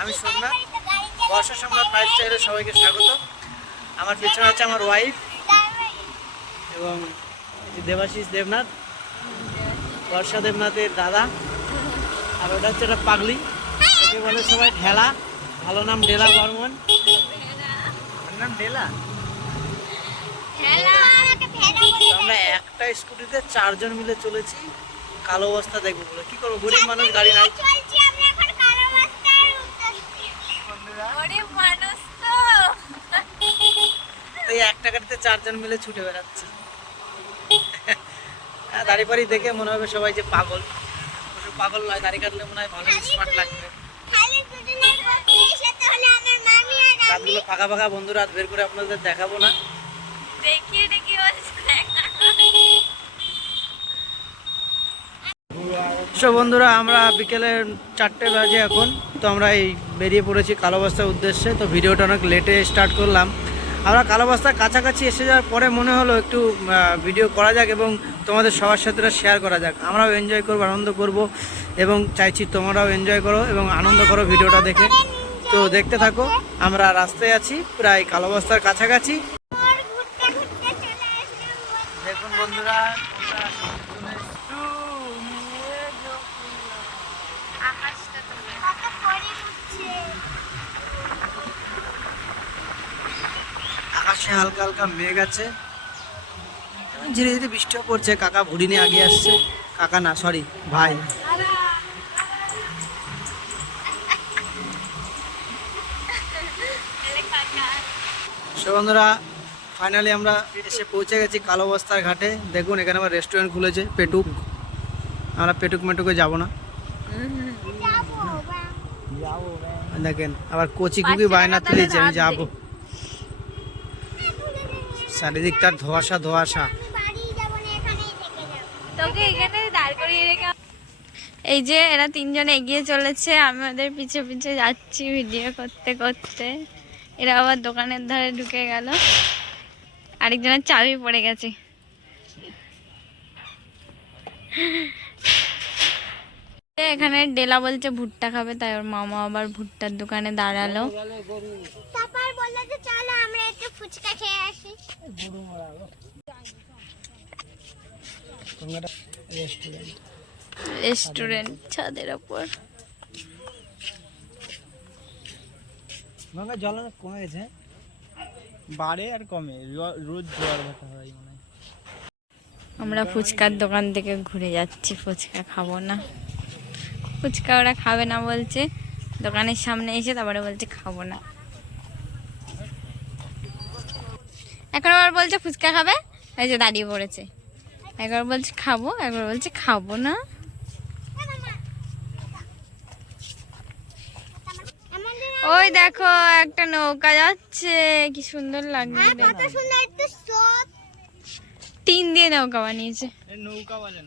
আমি সোমনাথ, বর্ষা সম্রাট লাইফস্টাইলে সবাইকে স্বাগত। আমার পেছনে আছে আমার ওয়াইফ এবং দেবাশিস দেবনাথ, বর্ষা দেবনাথের দাদা। আর ওটা হচ্ছে একটা পাগলি, ওকে বলে সবাই ঢেলা, ভালো নাম ডেলা বর্মন। নাম ডেলা। আমরা একটা স্কুটিতে 4 জন মিলে চলেছি কালো বস্তা দেখবো বলে। কি করবো, গরিব মানুষ, গাড়ি নাই। এই একটা গাড়িতে 4 জন মিলে ছুটে বেড়াচ্ছি। দাড়ি পাড়ি দেখে মনে হবে সবাই যে পাগল। পাগল নয়, দাড়ি কাটলে মনে হয় ভালো স্মার্ট লাগবে। রাতগুলো ফাঁকা ফাঁকা, বন্ধু রাত বের করে আপনাদের দেখাবো না। বন্ধুরা, আমরা বিকেলে 4টে বাজে এখন, তো আমরা এই বেরিয়ে পড়েছি কালো বস্তার উদ্দেশ্যে। তো ভিডিওটা অনেক লেটে স্টার্ট করলাম। আমরা কালো বস্তার কাছাকাছি এসে যাওয়ার পরে মনে হলো একটু ভিডিও করা যাক এবং তোমাদের সবার সাথে শেয়ার করা যাক। আমরাও এনজয় করবো, আনন্দ করব এবং চাইছি তোমরাও এনজয় করো এবং আনন্দ করো ভিডিওটা দেখে। তো দেখতে থাকো। আমরা রাস্তায় আছি, প্রায় কালো বস্তার কাছাকাছি। দেখুন বন্ধুরা, আকাশে হালকা হালকা মেঘ আছে, ধীরে ধীরে বৃষ্টিও পড়ছে। কাকা ভুড়ি নিয়ে আগে আসছে। কাকা না, সরি, ভাই। বন্ধুরা, ফাইনালি আমরা এসে পৌঁছে গেছি কালো বস্তার ঘাটে। দেখুন এখানে আবার রেস্টুরেন্ট খুলেছে, পেটুক। আমরা পেটুক মেটুকে যাবো না। দেখেন আবার কচি কুকি বায়না তুলেছে, আমি যাবো। চারিদিক তার ধোঁয়াশা ধোঁয়াশা। এই যে এরা 3 জন এগিয়ে চলেছে, আমি ওদের পিছে পিছে যাচ্ছি ভিডিও করতে করতে। এরা আবার দোকানের ধারে ঢুকে গেল, আরেকজনের চাবি পড়ে গেছে। এখানে ডেলা বলছে ভুট্টা খাবে, তাই ওর মামা আবার ভুট্টার দোকানে দাঁড়ালো। রেস্টুরেন্ট ছাদের উপর। জল কমে গেছে, বাড়ে আর কমে, রোজ জোয়ার ভাটা হয়। আমরা ফুচকার দোকান থেকে ঘুরে যাচ্ছি, ফুচকা খাবো না। ফুচকা ওরা খাবে না বলছে, দোকানের সামনে এসে তারপরে বলছে খাবো না। এখন আবার বলছে ফুচকা খাবে, এই যে দাঁড়িয়ে পড়েছে। একবার বলছে খাবো, একবার বলছে খাবো না। ওই দেখো একটা নৌকা যাচ্ছে, কি সুন্দর লাগছে। 3 দিয়ে নৌকা বানিয়েছে। নৌকা বলেন,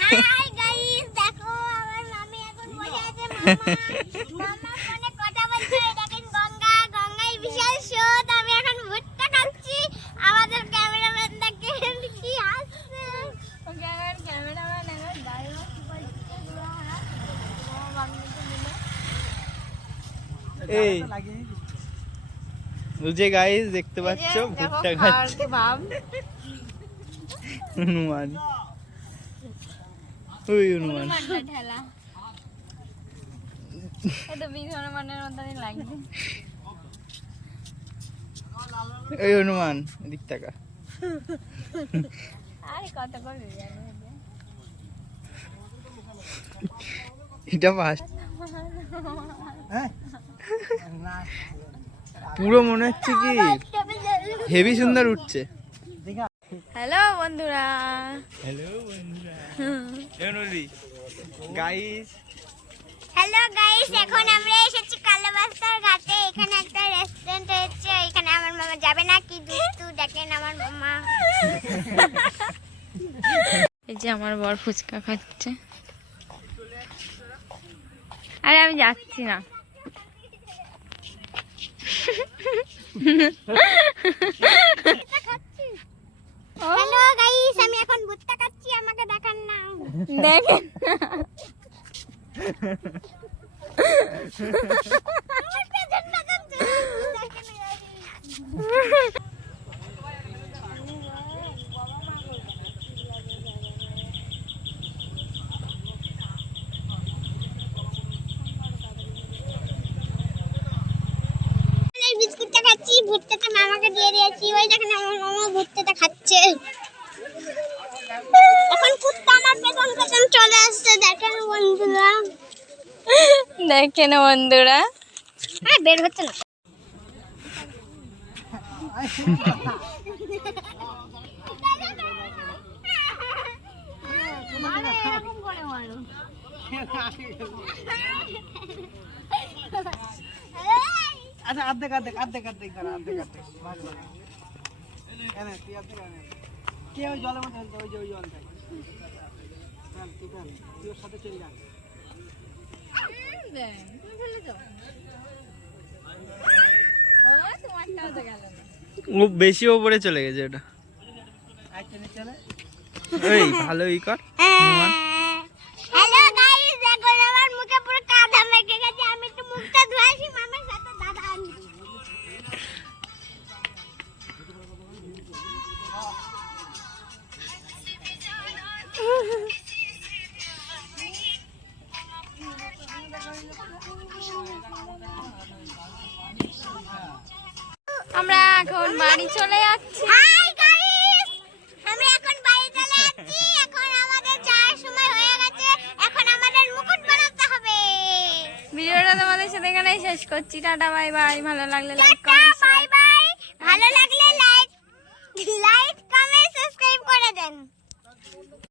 হাই গাইস, দেখো আমার মামি এখন বসে আছে। মামা ফোনে কথা বলছে। দেখেন গঙ্গা, গঙ্গায় বিশাল স্রোত। আমি এখন ভুট্টা খাচ্ছি। আমাদের ক্যামেরাম্যান দেখেন কি হাসছে। ক্যামেরাম্যান এখন ডায়লগ বলছে পুরো হাত। মামিকে মিলে এই যে গাইস দেখতে পাচ্ছ, ভুট্টা খাচ্ছে হনুমান। ওই হনুমান ঠেলা, এটা বীর হনুমানের মতনই লাগছে। এই হনুমান এদিক টাকা। আরে কত করে এটা ফার্স্ট। পুরো মনে হচ্ছে কি হেভি সুন্দর উঠছে। হ্যালো বন্ধুরা, হ্যালো বন্ধুরা, গাইস। হ্যালো গাইস, এখন আমরা এসেছি কালো বস্তার ঘাটে। এখানে একটা রেস্টুরেন্ট হচ্ছে, এখানে আমার মামা যাবে না। কি দুষ্টু দেখেন আমার মামা। এই যে আমার বর ফুচকা খাচ্ছে। আরে আমি যাচ্ছি না। হ্যালো গাইস, আমি এখন ভুট্টা খাচ্ছি, আমাকে দেখান না। দেখেন আমার পেছন পেছন চলে আসছে, দেখেন গাইস। এই বিস্কুটটা খাচ্ছি, ভুট্টাটা মামাকে দিয়ে দিয়েছি। ওই দেখেন আমার মামা ভুট্টাটা খাচ্ছে। এখন কুত্তা আমার পেছন পেছন চলে আসছে, দেখেন বন্ধুরা। দেখেন বন্ধুরা, হ্যাঁ, বের হচ্ছে না। আরে, এরকম করে মারো। আচ্ছা অর্ধেক অর্ধেক অর্ধেক অর্ধেক করা অর্ধেক অর্ধেক ভাগ ভাগ এনে তুই অর্ধেক এনে কে ওই জলের মধ্যে ফেলতে ওই যে ওই জলটা হ্যাঁ তুই ফেল তুই ওর সাথে চলে যা ও বেশি ওপরে চলে গেছে ওটা এই ভালো ই কর হ্যালো গাইস, এখন আমার মুখে পুরো কাদা মেখে গেছে। আমি একটু মুখটা ধুয়ে আসি, মামার সাথে দাদা আনি। আমরা এখন বাড়ি চলে যাচ্ছি। হাই গাইস, আমরা এখন বাড়ি চলে যাচ্ছি। এখন আমাদের যাওয়ার সময় হয়ে গেছে। এখন আমাদের মুকুট বানাতে হবে। ভিডিওটা তোমাদের সাথে এখানেই শেষ করছি। Tata bye bye. ভালো লাগলে like tata, comment bye bye. ভালো লাগলে লাইক